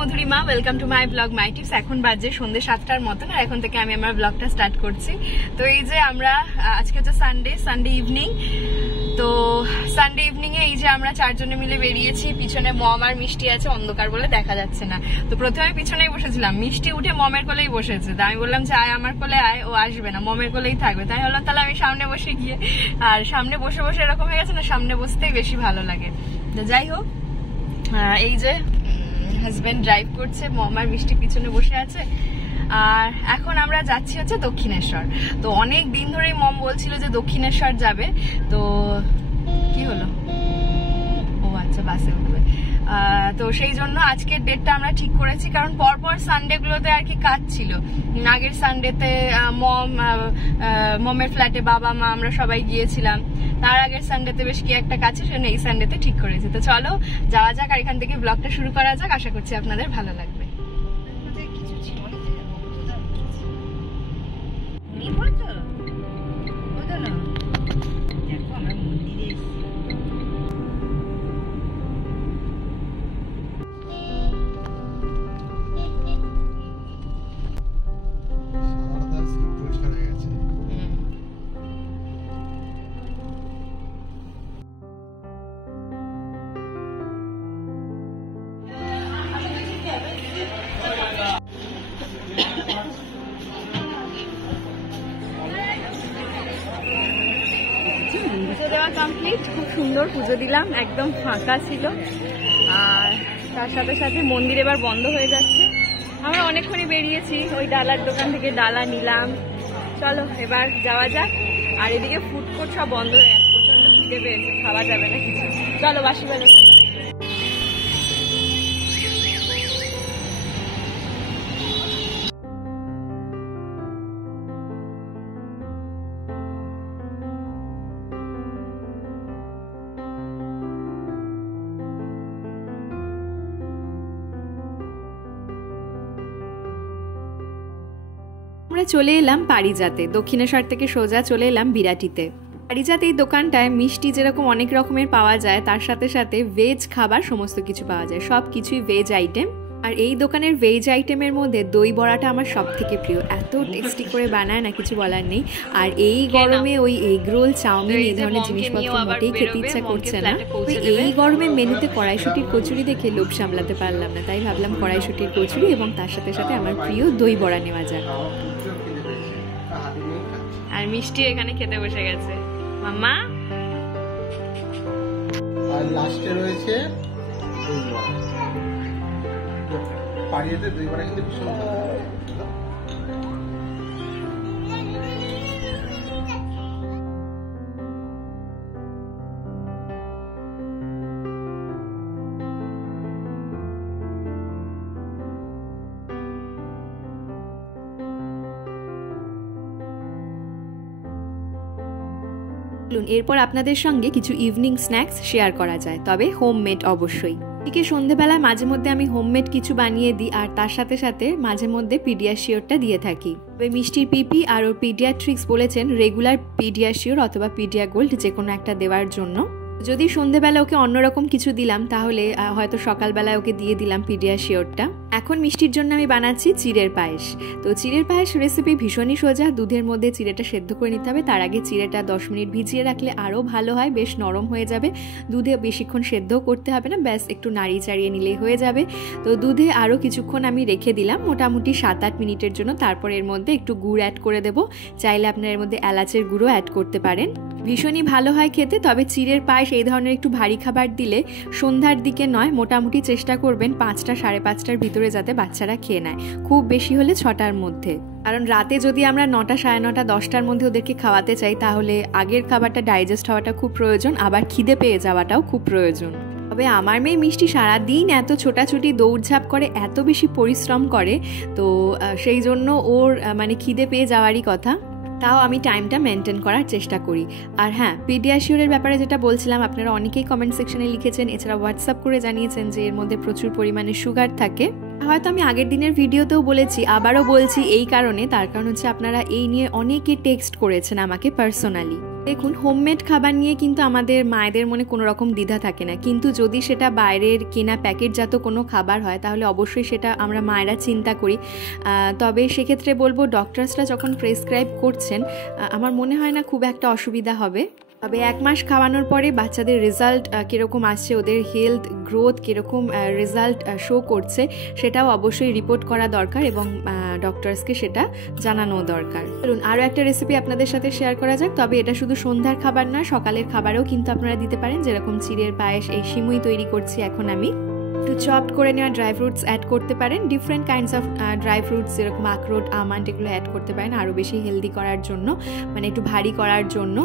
Madhurima, welcome to my blog my tips. এখন বাজে সন্ধ্যে 7টার মতন, আর এখন থেকে আমি আমার ব্লগটা স্টার্ট করছি। তো এই যে আমরা আজকে হচ্ছে সানডে ইভিনিং। তো সানডে ইভিনিং এ এই যে আমরা 4 জনে মিলে বেরিয়েছি। পিছনে মম আর মিষ্টি আছে, অন্ধকার বলে দেখা যাচ্ছে না। তো প্রথমে পিছনেই বসেছিলাম, মিষ্টি উঠে মমের কোলেই বসেছে। তো আমি বললাম যে আয় আমার কোলে আয়, ও আসবে না, মমের কোলেই থাকবে। তাই বললাম তাহলে আমি সামনে বসে গিয়ে, আর সামনে বসে বসে এরকম হয়ে গেছে না, সামনে বসতেই বেশি ভালো লাগে। তো যাই হোক, এই যে হাজবেন্ড ড্রাইভ করছে, মম আর মিষ্টি পিছনে বসে আছে। আর এখন আমরা যাচ্ছি হচ্ছে দক্ষিণেশ্বর। তো অনেক দিন ধরেই মম বলছিল যে দক্ষিণেশ্বর যাবে। তো কি হলো, ও আচ্ছা বাসে উঠবে। তো সেই জন্য আজকের ডেটটা আমরা ঠিক করেছি, কারণ পরপর সানডে গুলোতে আর কি কাজ ছিল। আগের সানডেতে মমের ফ্ল্যাটে বাবা মা আমরা সবাই গিয়েছিলাম। তার আগের সানডেতে বেশ কি একটা কাজ ছিল, সেজন্য এই সানডেতে ঠিক করেছি। তো চলো যাওয়া যাক, আর এখান থেকে ব্লগটা শুরু করা যাক। আশা করছি আপনাদের ভালো লাগবে। পুজো দেওয়া কমপ্লিট, খুব সুন্দর পুজো দিলাম, একদম ফাঁকা ছিল। আর তার সাথে সাথে মন্দির এবার বন্ধ হয়ে যাচ্ছে। আমরা অনেকক্ষণই বেরিয়েছি, ওই ডালার দোকান থেকে ডালা নিলাম। চলো এবার যাওয়া যাক। আর এদিকে ফুড কোর্ট সব বন্ধ হয়ে গেছে, প্রচন্ড খিদে পেয়েছে, খাওয়া যাবে না কিছু। চলো বাসি বেলা। আমরা চলে এলাম পারিজাতে। দক্ষিণেশ্বর থেকে সোজা চলে এলাম বিরাটিতে। পারিজাত এই দোকানটায় মিষ্টি যেরকম অনেক রকমের পাওয়া যায়, তার সাথে সাথে ভেজ খাবার সমস্ত কিছু পাওয়া যায়, সব কিছুই ভেজ আইটেম। আর এই দোকানের ভেজ আইটেমের মধ্যে দই বড়াটা আমার সব থেকে প্রিয়, এত টেস্টি করে বানায় না, কিছু বলার নেই। আর এই গরমে ওই এগ রোল, চাউমিন, এই ধরনের জিনিসপত্র মোটেই খেতে ইচ্ছা করছে না। ওই এই গরমে মেনুতে কড়াইশুটির কচুরি দেখে লোভ সামলাতে পারলাম না, তাই ভাবলাম কড়াইশুটির কচুরি এবং তার সাথে সাথে আমার প্রিয় দই বড়া নেওয়া যাক। আর মিষ্টি এখানে খেতে বসে গেছে। মাম্মা, আর লাস্টে রয়েছে দই বড়া। পাড়িয়েতে দই বড়া খেতে ভীষণ ভালো লাগে। এরপর আপনাদের সঙ্গে কিছু ইভিনিং স্ন্যাক্স শেয়ার করা যায়, তবে হোমমেড অবশ্যই। এদিকে সন্ধেবেলায় মাঝে মধ্যে আমি হোমমেড কিছু বানিয়ে দিই, আর তার সাথে সাথে মাঝে মধ্যে পিডিয়াশিওরটা দিয়ে থাকি। তবে মিষ্টির পিপি আর ওর পিডিয়াট্রিক্স বলেছেন রেগুলার পিডিয়াশিওর অথবা পিডিয়া গোল্ড যে কোনো একটা দেওয়ার জন্য। যদি সন্ধেবেলা ওকে অন্যরকম কিছু দিলাম, তাহলে হয়তো সকালবেলায় ওকে দিয়ে দিলাম পিডিয়াশিওরটা। এখন মিষ্টির জন্য আমি বানাচ্ছি চিড়ের পায়েস। তো চিড়ের পায়েস রেসিপি ভীষণই সোজা। দুধের মধ্যে চিড়েটা সেদ্ধ করে নিতে হবে। তার আগে চিড়েটা 10 মিনিট ভিজিয়ে রাখলে আরও ভালো হয়, বেশ নরম হয়ে যাবে। দুধে বেশিক্ষণ সেদ্ধও করতে হবে না, ব্যাস একটু নাড়িয়ে চাড়িয়ে নিলেই হয়ে যাবে। তো দুধে আরও কিছুক্ষণ আমি রেখে দিলাম, মোটামুটি 7-8 মিনিটের জন্য। তারপর এর মধ্যে একটু গুড় অ্যাড করে দেবো, চাইলে আপনার এর মধ্যে এলাচের গুঁড়ো অ্যাড করতে পারেন। ভীষণই ভালো হয় খেতে। তবে চিড়ের পায়েস এই ধরনের একটু ভারী খাবার দিলে সন্ধ্যার দিকে নয়, মোটামুটি চেষ্টা করবেন 5টা 5:30টার ভিতরে যাতে বাচ্চারা খেয়ে নেয়, খুব বেশি হলে 6টার মধ্যে। কারণ রাতে যদি আমরা 9টা 9:30 10টার মধ্যে ওদেরকে খাওয়াতে চাই, তাহলে আগের খাবারটা ডাইজেস্ট হওয়াটা খুব প্রয়োজন, আবার খিদে পেয়ে যাওয়াটাও খুব প্রয়োজন। তবে আমার মেয়ে মিষ্টি সারাদিন এত ছোটাছুটি দৌড়ঝাঁপ করে, এত বেশি পরিশ্রম করে, তো সেই জন্য ওর মানে খিদে পেয়ে যাওয়ারই কথা। তাও আমি টাইমটা মেনটেন করার চেষ্টা করি। আর হ্যাঁ, পিডিয়াশিওরের ব্যাপারে যেটা বলছিলাম, আপনারা অনেকেই কমেন্ট সেকশনে লিখেছেন, এছাড়া হোয়াটসঅ্যাপ করে জানিয়েছেন যে এর মধ্যে প্রচুর পরিমাণে সুগার থাকে। হয়তো আমি আগের দিনের ভিডিওতেও বলেছি, আবারও বলছি এই কারণে, তার কারণ হচ্ছে আপনারা এই নিয়ে অনেকে টেক্সট করেছেন আমাকে পার্সোনালি। দেখুন, হোমমেড খাবার নিয়ে কিন্তু আমাদের মায়েদের মনে কোনো রকম দ্বিধা থাকে না, কিন্তু যদি সেটা বাইরের কেনা প্যাকেটজাত কোনো খাবার হয় তাহলে অবশ্যই সেটা আমরা মায়েরা চিন্তা করি। তবে সেক্ষেত্রে বলবো ডক্টরসরা যখন প্রেসক্রাইব করছেন আমার মনে হয় না খুব একটা অসুবিধা হবে। তবে 1 মাস খাওয়ানোর পরে বাচ্চাদের রেজাল্ট কীরকম আসছে, ওদের হেলথ গ্রোথ কীরকম রেজাল্ট শো করছে সেটাও অবশ্যই রিপোর্ট করা দরকার এবং ডক্টরসকে সেটা জানানো দরকার। ধরুন আরও একটা রেসিপি আপনাদের সাথে শেয়ার করা যাক। তবে এটা শুধু সন্ধ্যার খাবার না, সকালের খাবারেও কিন্তু আপনারা দিতে পারেন। যেরকম চিড়ের পায়েস, এই সিমুই তৈরি করছি এখন আমি। একটু চপড করে নেওয়া ড্রাই ফ্রুটস অ্যাড করতে পারেন, different kinds of dry fruits যেরকম আখরোট, আমন্ড এগুলো অ্যাড করতে পারেন আরও বেশি হেলদি করার জন্য, মানে একটু ভারী করার জন্য।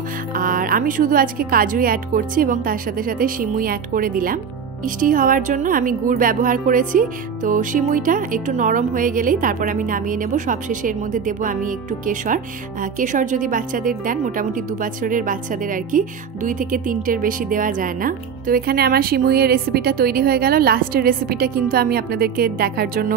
আর আমি শুধু আজকে কাজুই অ্যাড করছি এবং তার সাথে সাথে সিমুই অ্যাড করে দিলাম। মিষ্টি হওয়ার জন্য আমি গুড় ব্যবহার করেছি। তো সিমুইটা একটু নরম হয়ে গেলেই তারপর আমি নামিয়ে নেব। সবশেষে এর মধ্যে দেবো আমি একটু কেশর। কেশর যদি বাচ্চাদের দেন, মোটামুটি 2 বছরের বাচ্চাদের আর কি, 2 থেকে 3টের বেশি দেওয়া যায় না। তো এখানে আমার সিমুইয়ের রেসিপিটা তৈরি হয়ে গেল। লাস্টের রেসিপিটা কিন্তু আমি আপনাদেরকে দেখার জন্য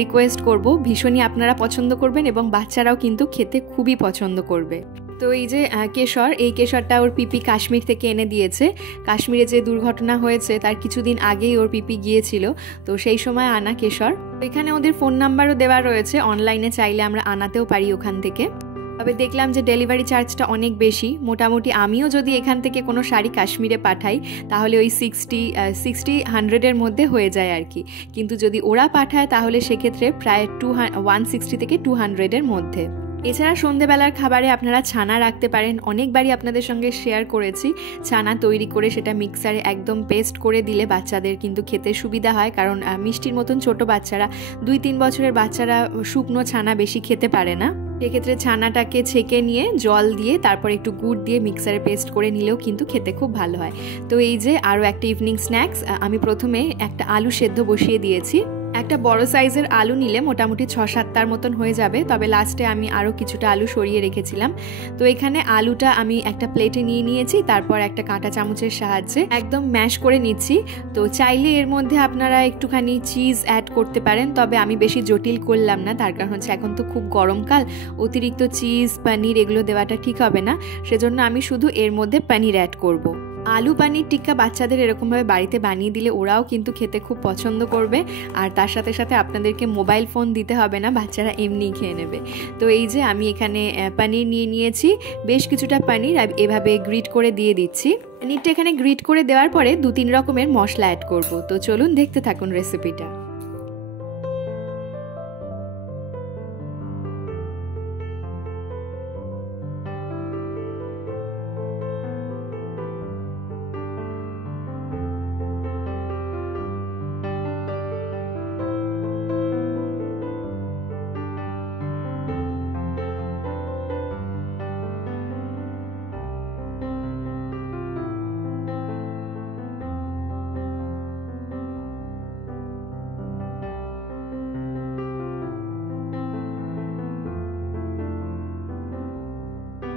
রিকোয়েস্ট করব। ভীষণই আপনারা পছন্দ করবেন এবং বাচ্চারাও কিন্তু খেতে খুবই পছন্দ করবে। তো এই যে কেশর, এই কেশরটা ওর পিপি কাশ্মীর থেকে এনে দিয়েছে। কাশ্মীরে যে দুর্ঘটনা হয়েছে তার কিছুদিন আগেই ওর পিপি গিয়েছিল, তো সেই সময় আনা কেশর। এখানে ওদের ফোন নাম্বারও দেওয়া রয়েছে, অনলাইনে চাইলে আমরা আনাতেও পারি ওখান থেকে। তবে দেখলাম যে ডেলিভারি চার্জটা অনেক বেশি। মোটামুটি আমিও যদি এখান থেকে কোনো শাড়ি কাশ্মীরে পাঠাই তাহলে ওই 60-100-এর মধ্যে হয়ে যায় আর কি, কিন্তু যদি ওরা পাঠায় তাহলে সেক্ষেত্রে প্রায় 160 থেকে 200-এর মধ্যে। এছাড়া সন্ধেবেলার খাবারে আপনারা ছানা রাখতে পারেন। অনেকবারই আপনাদের সঙ্গে শেয়ার করেছি, ছানা তৈরি করে সেটা মিক্সারে একদম পেস্ট করে দিলে বাচ্চাদের কিন্তু খেতে সুবিধা হয়, কারণ মিষ্টির মতন ছোট বাচ্চারা, 2-3 বছরের বাচ্চারা শুকনো ছানা বেশি খেতে পারে না। সেক্ষেত্রে ছানাটাকে ছেঁকে নিয়ে জল দিয়ে তারপর একটু গুড় দিয়ে মিক্সারে পেস্ট করে নিলেও কিন্তু খেতে খুব ভালো হয়। তো এই যে আরও একটা ইভিনিং স্ন্যাক্স, আমি প্রথমে একটা আলু সেদ্ধ বসিয়ে দিয়েছি। একটা বড় সাইজের আলু নিলে মোটামুটি 6-7টার মতন হয়ে যাবে, তবে লাস্টে আমি আরও কিছুটা আলু সরিয়ে রেখেছিলাম। তো এখানে আলুটা আমি একটা প্লেটে নিয়ে নিয়েছি, তারপর একটা কাঁটা চামচের সাহায্যে একদম ম্যাশ করে নিচ্ছি। তো চাইলে এর মধ্যে আপনারা একটুখানি চিজ অ্যাড করতে পারেন, তবে আমি বেশি জটিল করলাম না, তার কারণ হচ্ছে এখন তো খুব গরমকাল, অতিরিক্ত চিজ পনির এগুলো দেওয়াটা ঠিক হবে না, সেজন্য আমি শুধু এর মধ্যে পনির অ্যাড করব। আলু পানির টিক্কা বাচ্চাদের এরকমভাবে বাড়িতে বানিয়ে দিলে ওরাও কিন্তু খেতে খুব পছন্দ করবে, আর তার সাথে সাথে আপনাদেরকে মোবাইল ফোন দিতে হবে না, বাচ্চারা এমনিই খেয়ে নেবে। তো এই যে আমি এখানে পনির নিয়ে নিয়েছি, বেশ কিছুটা পনির এভাবে গ্রিট করে দিয়ে দিচ্ছি। পনিরটা এখানে গ্রিট করে দেওয়ার পরে 2-3 রকমের মশলা অ্যাড করব। তো চলুন দেখতে থাকুন রেসিপিটা।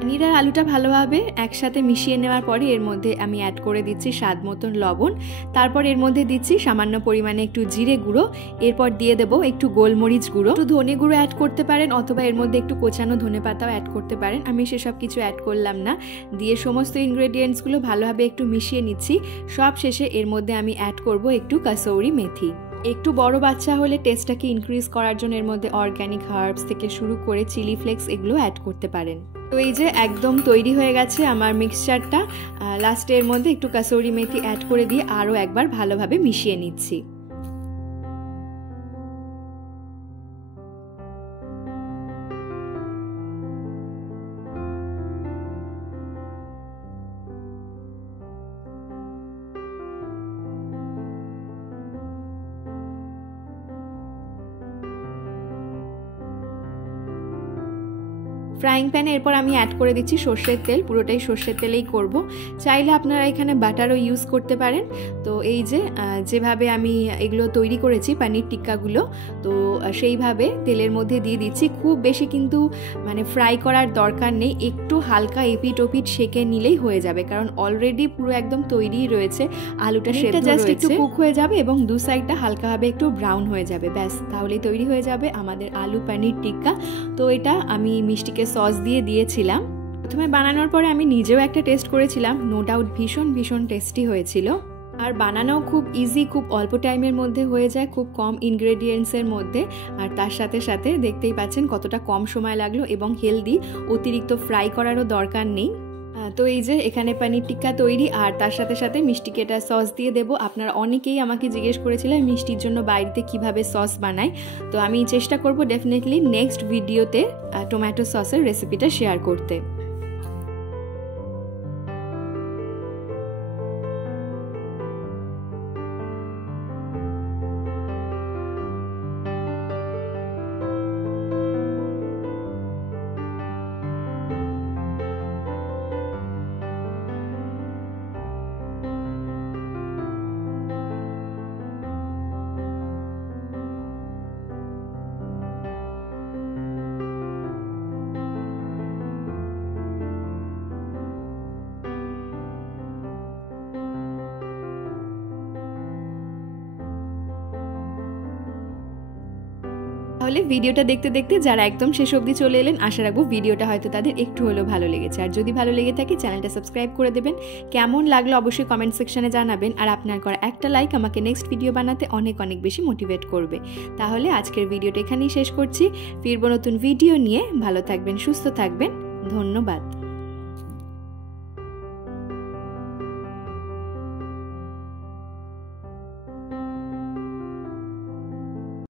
পনির আর আলুটা ভালোভাবে একসাথে মিশিয়ে নেওয়ার পরে এর মধ্যে আমি অ্যাড করে দিচ্ছি স্বাদ মতন লবণ, তারপর এর মধ্যে দিচ্ছি সামান্য পরিমাণে একটু জিরে গুঁড়ো, এরপর দিয়ে দেবো একটু গোলমরিচ গুঁড়ো, একটু ধনে গুঁড়ো অ্যাড করতে পারেন অথবা এর মধ্যে একটু কোচানো ধনেপাতাও অ্যাড করতে পারেন। আমি সেসব কিছু অ্যাড করলাম না। দিয়ে সমস্ত ইনগ্রেডিয়েন্টসগুলো ভালোভাবে একটু মিশিয়ে নিচ্ছি। সব শেষে এর মধ্যে আমি অ্যাড করব একটু কাসৌরি মেথি। একটু বড় বাচ্চা হলে টেস্টটাকে ইনক্রিজ করার জন্য এর মধ্যে অর্গ্যানিক হার্বস থেকে শুরু করে চিলি ফ্লেক্স এগুলো অ্যাড করতে পারেন। তো এই যে একদম তৈরি হয়ে গেছে আমার মিক্সচারটা। লাস্টে এর মধ্যে একটু কাসৌরি মেথি অ্যাড করে দিয়ে আরও একবার ভালোভাবে মিশিয়ে নিচ্ছি। ফ্রাইং প্যানে এরপর আমি অ্যাড করে দিচ্ছি সর্ষের তেল, পুরোটাই সর্ষের তেলেই করব। চাইলে আপনারা এখানে বাটারও ইউজ করতে পারেন। তো এই যে যেভাবে আমি এগুলো তৈরি করেছি পনির টিক্কাগুলো, তো সেইভাবে তেলের মধ্যে দিয়ে দিচ্ছি। খুব বেশি কিন্তু মানে ফ্রাই করার দরকার নেই, একটু হালকা এপিট ওপিট সেঁকে নিলেই হয়ে যাবে, কারণ অলরেডি পুরো একদম তৈরিই রয়েছে। আলুটা সেটা জাস্ট একটু কুক হয়ে যাবে এবং দু সাইডটা হালকাভাবে একটু ব্রাউন হয়ে যাবে, ব্যাস তাহলেই তৈরি হয়ে যাবে আমাদের আলু পনির টিক্কা। তো এটা আমি মিষ্টিকে সস দিয়ে দিয়েছিলাম। প্রথমে বানানোর পরে আমি নিজেও একটা টেস্ট করেছিলাম, নো ডাউট ভীষণ ভীষণ টেস্টি হয়েছিল। আর বানানোও খুব ইজি, খুব অল্প টাইমের মধ্যে হয়ে যায়, খুব কম ইনগ্রেডিয়েন্টসের মধ্যে। আর তার সাথে সাথে দেখতেই পাচ্ছেন কতটা কম সময় লাগলো এবং হেলদি, অতিরিক্ত ফ্রাই করারও দরকার নেই। তো এই যে এখানে পনির টিক্কা তৈরি, আর তার সাথে সাথে মিষ্টি কেটা সস দিয়ে দেবো। আপনারা অনেকেই আমাকে জিজ্ঞেস করেছিলেন মিষ্টির জন্য বাড়িতে কিভাবে সস বানায়, তো আমি চেষ্টা করব ডেফিনেটলি নেক্সট ভিডিওতে টমেটো সসের রেসিপিটা শেয়ার করতে। তাহলে ভিডিওটা দেখতে দেখতে যারা একদম শেষ অবধি চলে এলেন, আশা রাখবো ভিডিওটা হয়তো তাদের একটু হলেও ভালো লেগেছে। আর যদি ভালো লেগে থাকে চ্যানেলটা সাবস্ক্রাইব করে দেবেন। কেমন লাগলো অবশ্যই কমেন্ট সেকশনে জানাবেন। আর আপনার করা একটা লাইক আমাকে নেক্সট ভিডিও বানাতে অনেক অনেক বেশি মোটিভেট করবে। তাহলে আজকের ভিডিওটা এখানেই শেষ করছি, ফিরবো নতুন ভিডিও নিয়ে। ভালো থাকবেন, সুস্থ থাকবেন, ধন্যবাদ।